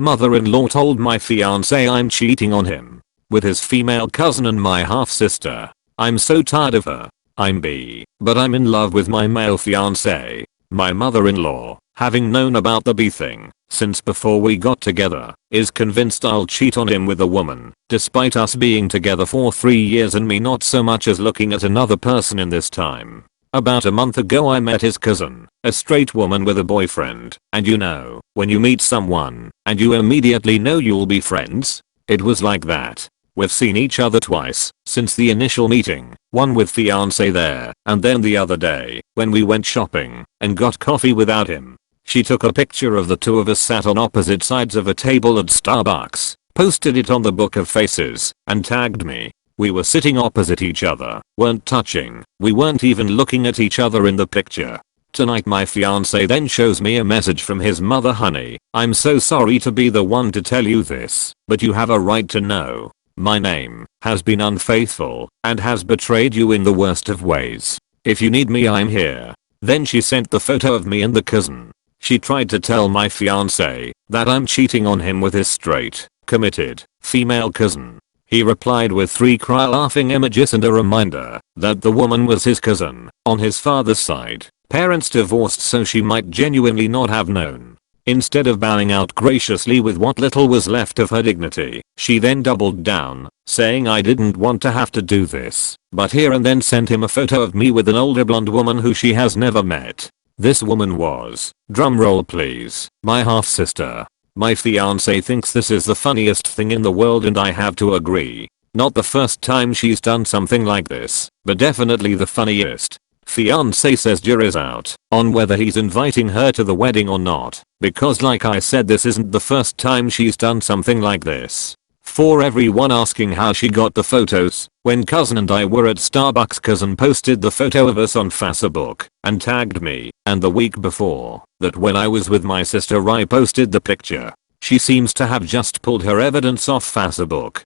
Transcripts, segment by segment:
Mother-in-law told my fiance I'm cheating on him with his female cousin and my half-sister. I'm so tired of her. I'm B, but I'm in love with my male fiance. My mother-in-law, having known about the B thing since before we got together, is convinced I'll cheat on him with a woman, despite us being together for 3 years and me not so much as looking at another person in this time. About a month ago I met his cousin, a straight woman with a boyfriend, and you know, when you meet someone, and you immediately know you'll be friends? It was like that. We've seen each other twice since the initial meeting, one with fiance there, and then the other day, when we went shopping, and got coffee without him. She took a picture of the two of us sat on opposite sides of a table at Starbucks, posted it on the Book of Faces, and tagged me. We were sitting opposite each other, weren't touching, we weren't even looking at each other in the picture. Tonight my fiance then shows me a message from his mother. Honey, I'm so sorry to be the one to tell you this, but you have a right to know. My name has been unfaithful and has betrayed you in the worst of ways. If you need me, I'm here. Then she sent the photo of me and the cousin. She tried to tell my fiance that I'm cheating on him with his straight, committed, female cousin. He replied with 3 cry laughing emojis and a reminder that the woman was his cousin on his father's side. Parents divorced, so she might genuinely not have known. Instead of bowing out graciously with what little was left of her dignity, she then doubled down, saying I didn't want to have to do this, but here, and then sent him a photo of me with an older blonde woman who she has never met. This woman was, drumroll please, my half-sister. My fiance thinks this is the funniest thing in the world, and I have to agree. Not the first time she's done something like this, but definitely the funniest. Fiance says jury's out on whether he's inviting her to the wedding or not, because like I said, this isn't the first time she's done something like this. For everyone asking how she got the photos, when cousin and I were at Starbucks, cousin posted the photo of us on Facebook and tagged me, and the week before that, when I was with my sister, I posted the picture. She seems to have just pulled her evidence off Facebook.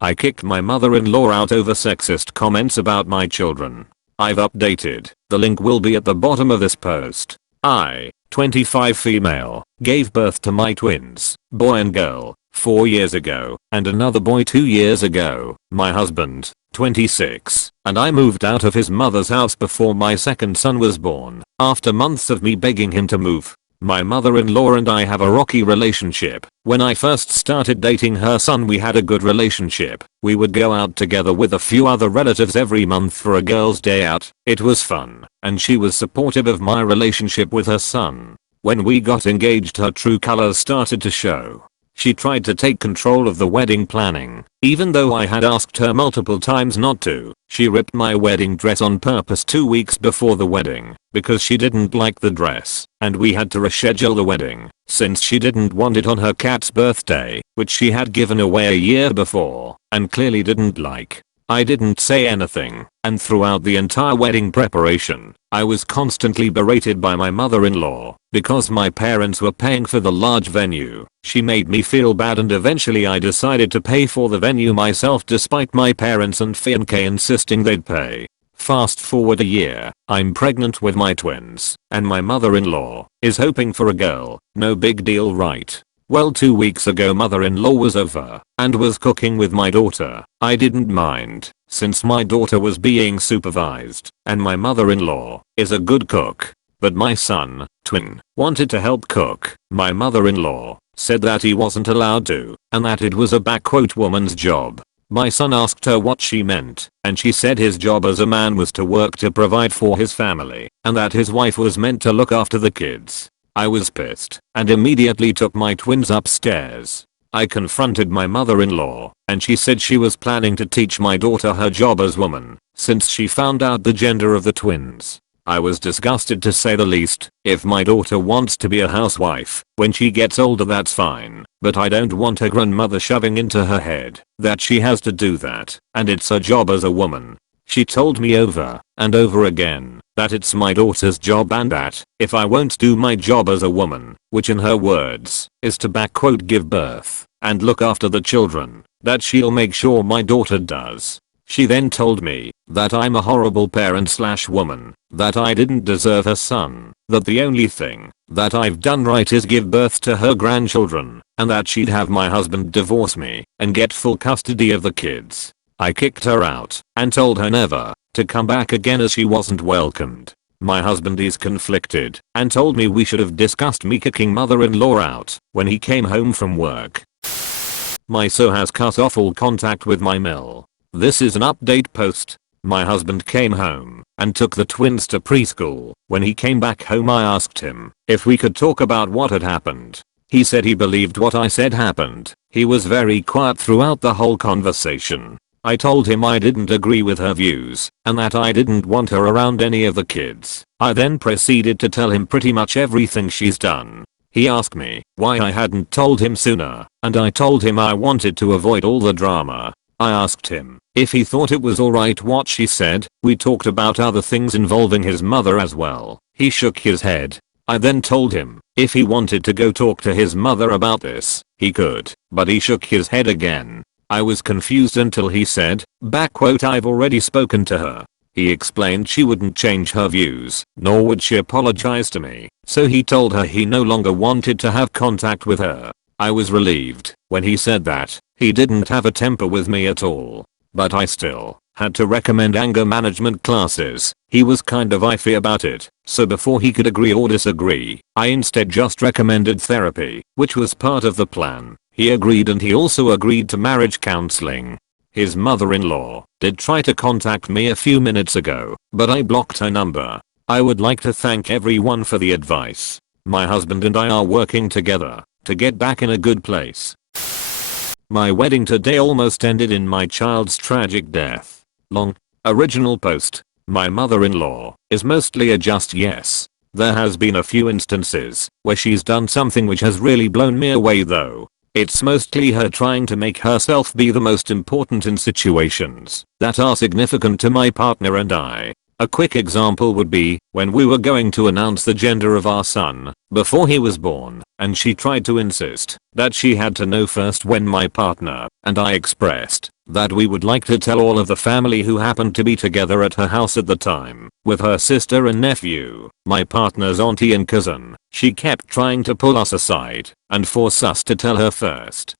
I kicked my mother-in-law out over sexist comments about my children. I've updated. The link will be at the bottom of this post. I, 25 female, gave birth to my twins, boy and girl, 4 years ago, and another boy 2 years ago. My husband, 26, and I moved out of his mother's house before my second son was born, after months of me begging him to move. My mother-in-law and I have a rocky relationship. When I first started dating her son, we had a good relationship. We would go out together with a few other relatives every month for a girls' day out. It was fun, and she was supportive of my relationship with her son. When we got engaged, her true colors started to show. She tried to take control of the wedding planning, even though I had asked her multiple times not to. She ripped my wedding dress on purpose 2 weeks before the wedding, because she didn't like the dress, and we had to reschedule the wedding, since she didn't want it on her cat's birthday, which she had given away a year before, and clearly didn't like. I didn't say anything, and throughout the entire wedding preparation, I was constantly berated by my mother-in-law, because my parents were paying for the large venue. She made me feel bad, and eventually I decided to pay for the venue myself, despite my parents and fiancé insisting they'd pay. Fast forward a year, I'm pregnant with my twins, and my mother-in-law is hoping for a girl. No big deal, right? Well, 2 weeks ago mother-in-law was over and was cooking with my daughter. I didn't mind, since my daughter was being supervised, and my mother-in-law is a good cook. But my son, twin, wanted to help cook. My mother-in-law said that he wasn't allowed to, and that it was a woman's job. My son asked her what she meant, and she said his job as a man was to work to provide for his family, and that his wife was meant to look after the kids. I was pissed and immediately took my twins upstairs. I confronted my mother-in-law, and she said she was planning to teach my daughter her job as woman, since she found out the gender of the twins. I was disgusted, to say the least. If my daughter wants to be a housewife when she gets older, that's fine, but I don't want her grandmother shoving into her head that she has to do that, and it's her job as a woman. She told me over and over again that it's my daughter's job, and that if I won't do my job as a woman, which in her words is to give birth and look after the children, that she'll make sure my daughter does. She then told me that I'm a horrible parent slash woman, that I didn't deserve her son, that the only thing that I've done right is give birth to her grandchildren, and that she'd have my husband divorce me and get full custody of the kids. I kicked her out and told her never to come back again as she wasn't welcomed. My husband is conflicted and told me we should have discussed me kicking mother-in-law out when he came home from work. My so has cut off all contact with my mill. This is an update post. My husband came home and took the twins to preschool. When he came back home I asked him if we could talk about what had happened. He said he believed what I said happened. He was very quiet throughout the whole conversation. I told him I didn't agree with her views and that I didn't want her around any of the kids. I then proceeded to tell him pretty much everything she's done. He asked me why I hadn't told him sooner, and I told him I wanted to avoid all the drama. I asked him if he thought it was alright what she said. We talked about other things involving his mother as well. He shook his head. I then told him if he wanted to go talk to his mother about this, he could, but he shook his head again. I was confused until he said, I've already spoken to her. He explained she wouldn't change her views, nor would she apologize to me, so he told her he no longer wanted to have contact with her. I was relieved when he said that. He didn't have a temper with me at all. But I still had to recommend anger management classes. He was kind of iffy about it, so before he could agree or disagree, I instead just recommended therapy, which was part of the plan. He agreed, and he also agreed to marriage counseling. His mother-in-law did try to contact me a few minutes ago, but I blocked her number. I would like to thank everyone for the advice. My husband and I are working together to get back in a good place. My wedding today almost ended in my child's tragic death. Long. Original post. My mother-in-law is mostly a just yes. There has been a few instances where she's done something which has really blown me away though. It's mostly her trying to make herself be the most important in situations that are significant to my partner and I. A quick example would be when we were going to announce the gender of our son before he was born, and she tried to insist that she had to know first when my partner and I expressed that we would like to tell all of the family who happened to be together at her house at the time with her sister and nephew, my partner's auntie and cousin. She kept trying to pull us aside and force us to tell her first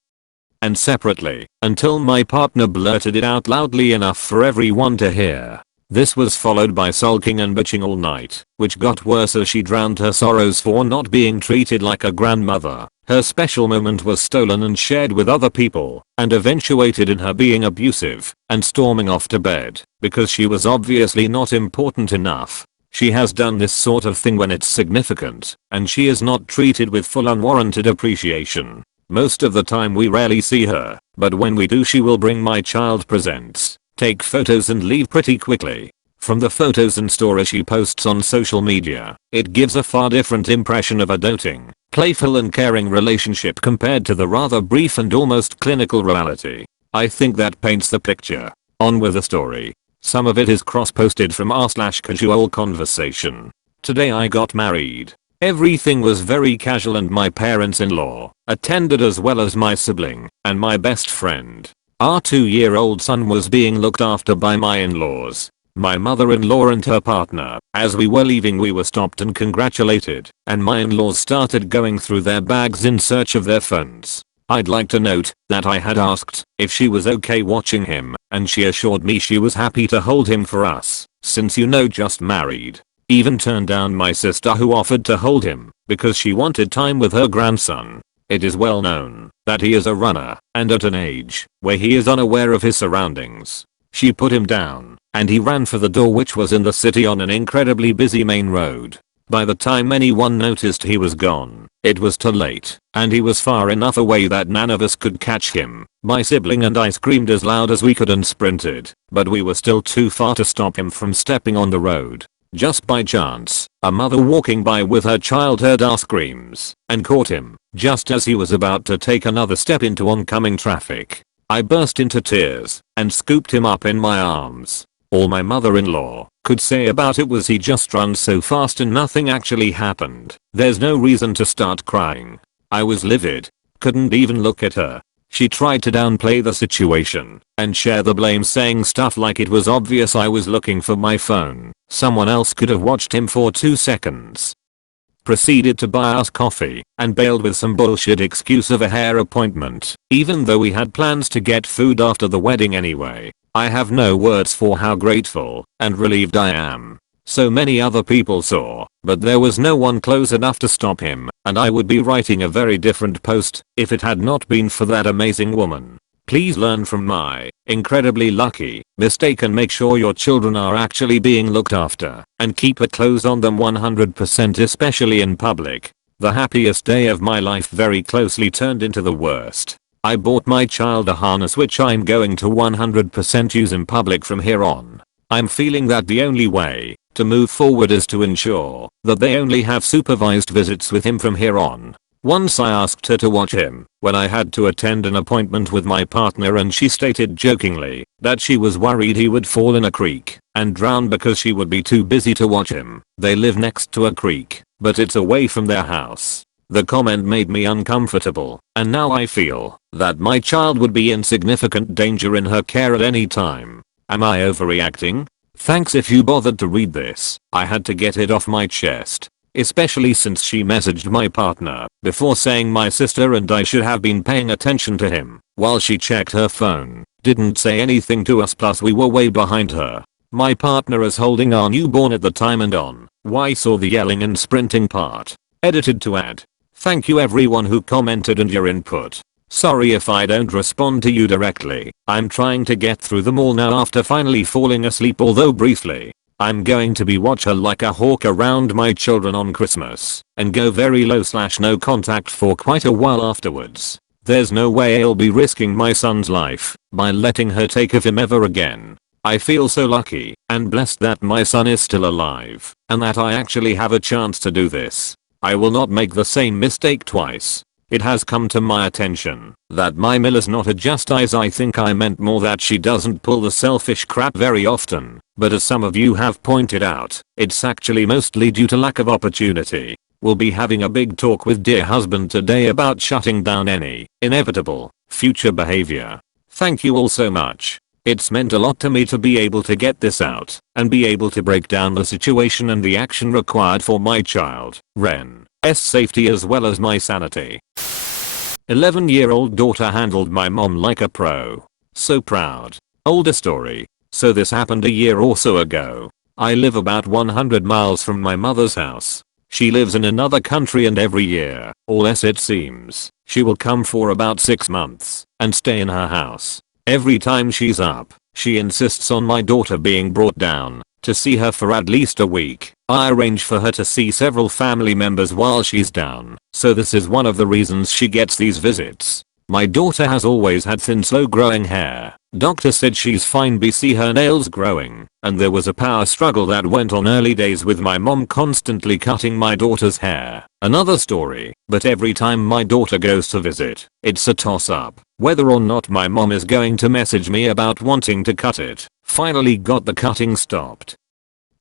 and separately until my partner blurted it out loudly enough for everyone to hear. This was followed by sulking and bitching all night, which got worse as she drowned her sorrows for not being treated like a grandmother. Her special moment was stolen and shared with other people, and eventuated in her being abusive and storming off to bed because she was obviously not important enough. She has done this sort of thing when it's significant, and she is not treated with full unwarranted appreciation. Most of the time we rarely see her, but when we do she will bring my child presents, take photos and leave pretty quickly. From the photos and stories she posts on social media, it gives a far different impression of a doting, playful and caring relationship compared to the rather brief and almost clinical reality. I think that paints the picture. On with the story. Some of it is cross-posted from r/casual conversation. Today I got married. Everything was very casual and my parents-in-law attended as well as my sibling and my best friend. Our 2-year-old son was being looked after by my in-laws, my mother-in-law and her partner. As we were leaving we were stopped and congratulated, and my in-laws started going through their bags in search of their phones. I'd like to note that I had asked if she was okay watching him, and she assured me she was happy to hold him for us, since just married. Even turned down my sister who offered to hold him because she wanted time with her grandson. It is well known that he is a runner and at an age where he is unaware of his surroundings. She put him down and he ran for the door, which was in the city on an incredibly busy main road. By the time anyone noticed he was gone, it was too late, and he was far enough away that none of us could catch him. My sibling and I screamed as loud as we could and sprinted, but we were still too far to stop him from stepping on the road. Just by chance, a mother walking by with her child heard our screams and caught him just as he was about to take another step into oncoming traffic. I burst into tears and scooped him up in my arms. All my mother-in-law could say about it was he just ran so fast and nothing actually happened. There's no reason to start crying. I was livid. Couldn't even look at her. She tried to downplay the situation and share the blame, saying stuff like it was obvious I was looking for my phone. Someone else could have watched him for 2 seconds. Proceeded to buy us coffee and bailed with some bullshit excuse of a hair appointment, even though we had plans to get food after the wedding anyway. I have no words for how grateful and relieved I am. So many other people saw, but there was no one close enough to stop him, and I would be writing a very different post if it had not been for that amazing woman. Please learn from my incredibly lucky mistake and make sure your children are actually being looked after and keep a close on them 100%, especially in public. The happiest day of my life very closely turned into the worst. I bought my child a harness which I'm going to 100% use in public from here on. I'm feeling that the only way to move forward is to ensure that they only have supervised visits with him from here on. Once I asked her to watch him when I had to attend an appointment with my partner, and she stated jokingly that she was worried he would fall in a creek and drown because she would be too busy to watch him. They live next to a creek, but it's away from their house. The comment made me uncomfortable, and now I feel that my child would be in significant danger in her care at any time. Am I overreacting? Thanks if you bothered to read this. I had to get it off my chest. Especially since she messaged my partner before saying my sister and I should have been paying attention to him while she checked her phone. Didn't say anything to us, plus we were way behind her. My partner is holding our newborn at the time and on. Why saw the yelling and sprinting part. Edited to add. Thank you everyone who commented and your input. Sorry if I don't respond to you directly. I'm trying to get through them all now after finally falling asleep, although briefly. I'm going to be watch her like a hawk around my children on Christmas and go very low/no contact for quite a while afterwards. There's no way I'll be risking my son's life by letting her take of him ever again. I feel so lucky and blessed that my son is still alive and that I actually have a chance to do this. I will not make the same mistake twice. It has come to my attention that my Mill is not a just eyes. I think I meant more that she doesn't pull the selfish crap very often, but as some of you have pointed out, it's actually mostly due to lack of opportunity. We'll be having a big talk with dear husband today about shutting down any inevitable future behavior. Thank you all so much. It's meant a lot to me to be able to get this out and be able to break down the situation and the action required for my child, Ren's safety as well as my sanity. 11-year-old daughter handled my mom like a pro. So proud. Older story. So this happened a year or so ago. I live about 100 miles from my mother's house. She lives in another country, and every year, or less it seems, she will come for about 6 months and stay in her house. Every time she's up, she insists on my daughter being brought down to see her for at least a week. I arrange for her to see several family members while she's down, so this is one of the reasons she gets these visits. My daughter has always had thin, slow growing hair. Doctor said she's fine, but see her nails growing, and there was a power struggle that went on early days with my mom constantly cutting my daughter's hair. Another story, but every time my daughter goes to visit, it's a toss up whether or not my mom is going to message me about wanting to cut it. Finally got the cutting stopped,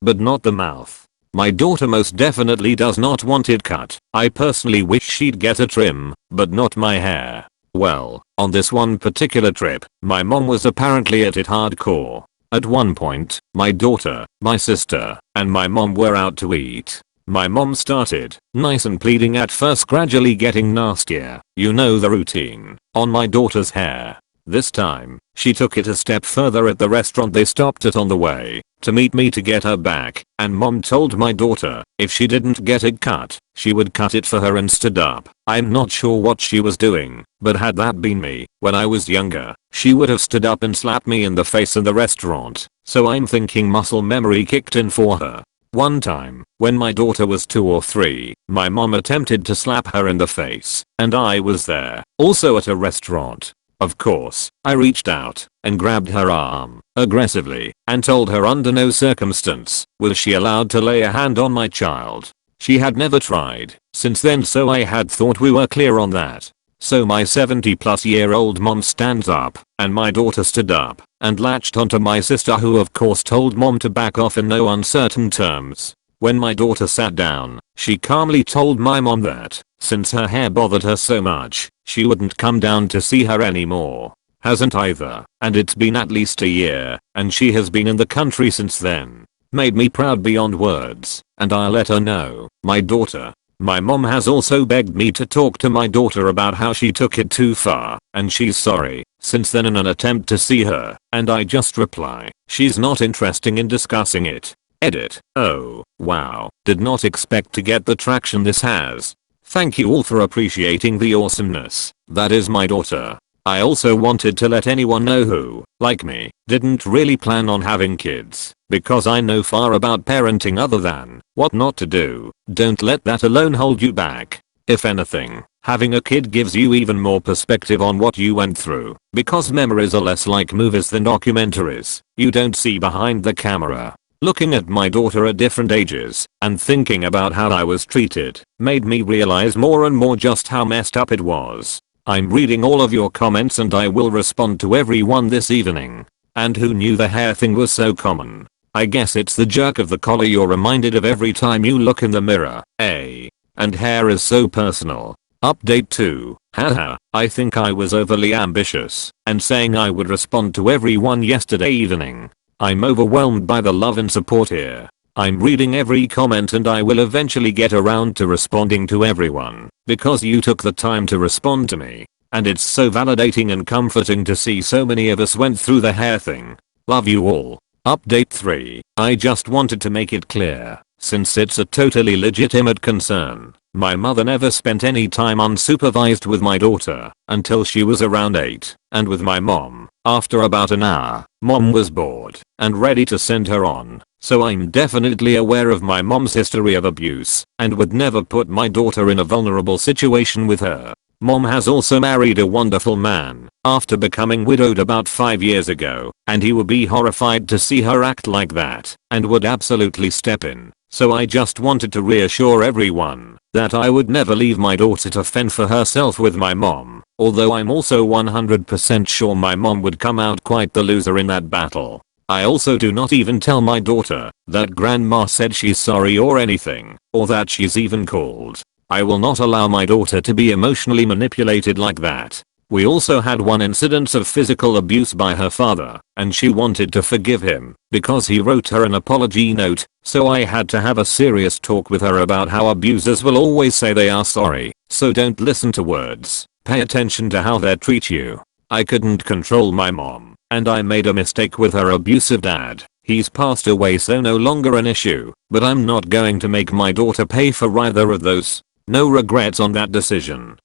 but not the mouth. My daughter most definitely does not want it cut. I personally wish she'd get a trim, but not my hair. Well, on this one particular trip, my mom was apparently at it hardcore. At one point, my daughter, my sister, and my mom were out to eat. My mom started nice and pleading at first, gradually getting nastier. You know the routine. On my daughter's hair. This time, she took it a step further at the restaurant they stopped at on the way to meet me to get her back, and mom told my daughter if she didn't get it cut, she would cut it for her and stood up. I'm not sure what she was doing, but had that been me when I was younger, she would have stood up and slapped me in the face in the restaurant. So I'm thinking muscle memory kicked in for her. One time, when my daughter was 2 or 3, my mom attempted to slap her in the face, and I was there, also at a restaurant. Of course, I reached out and grabbed her arm aggressively and told her under no circumstance was she allowed to lay a hand on my child. She had never tried since then, so I had thought we were clear on that. So my 70-plus-year-old mom stands up, and my daughter stood up and latched onto my sister, who of course told mom to back off in no uncertain terms. When my daughter sat down, she calmly told my mom that, since her hair bothered her so much, she wouldn't come down to see her anymore. Hasn't either, and it's been at least a year, and she has been in the country since then. Made me proud beyond words, and I'll let her know. My daughter. My mom has also begged me to talk to my daughter about how she took it too far, and she's sorry, since then in an attempt to see her, and I just reply, she's not interested in discussing it. Edit. Oh, wow, did not expect to get the traction this has. Thank you all for appreciating the awesomeness. That is my daughter. I also wanted to let anyone know who, like me, didn't really plan on having kids, because I know far about parenting other than what not to do. Don't let that alone hold you back. If anything, having a kid gives you even more perspective on what you went through, because memories are less like movies than documentaries. You don't see behind the camera. Looking at my daughter at different ages and thinking about how I was treated made me realize more and more just how messed up it was. I'm reading all of your comments and I will respond to everyone this evening. And who knew the hair thing was so common? I guess it's the jerk of the collar you're reminded of every time you look in the mirror, eh? And hair is so personal. Update 2. Haha, I think I was overly ambitious and saying I would respond to everyone yesterday evening. I'm overwhelmed by the love and support here. I'm reading every comment and I will eventually get around to responding to everyone, because you took the time to respond to me. And it's so validating and comforting to see so many of us went through the hair thing. Love you all. Update 3. I just wanted to make it clear, since it's a totally legitimate concern. My mother never spent any time unsupervised with my daughter until she was around 8, and with my mom, after about an hour, mom was bored and ready to send her on. So I'm definitely aware of my mom's history of abuse and would never put my daughter in a vulnerable situation with her. Mom has also married a wonderful man after becoming widowed about 5 years ago, and he would be horrified to see her act like that and would absolutely step in. So I just wanted to reassure everyone that I would never leave my daughter to fend for herself with my mom, although I'm also 100% sure my mom would come out quite the loser in that battle. I also do not even tell my daughter that grandma said she's sorry or anything, or that she's even called. I will not allow my daughter to be emotionally manipulated like that. We also had one incident of physical abuse by her father, and she wanted to forgive him because he wrote her an apology note, so I had to have a serious talk with her about how abusers will always say they are sorry, so don't listen to words, pay attention to how they treat you. I couldn't control my mom, and I made a mistake with her abusive dad. He's passed away, so no longer an issue, but I'm not going to make my daughter pay for either of those. No regrets on that decision.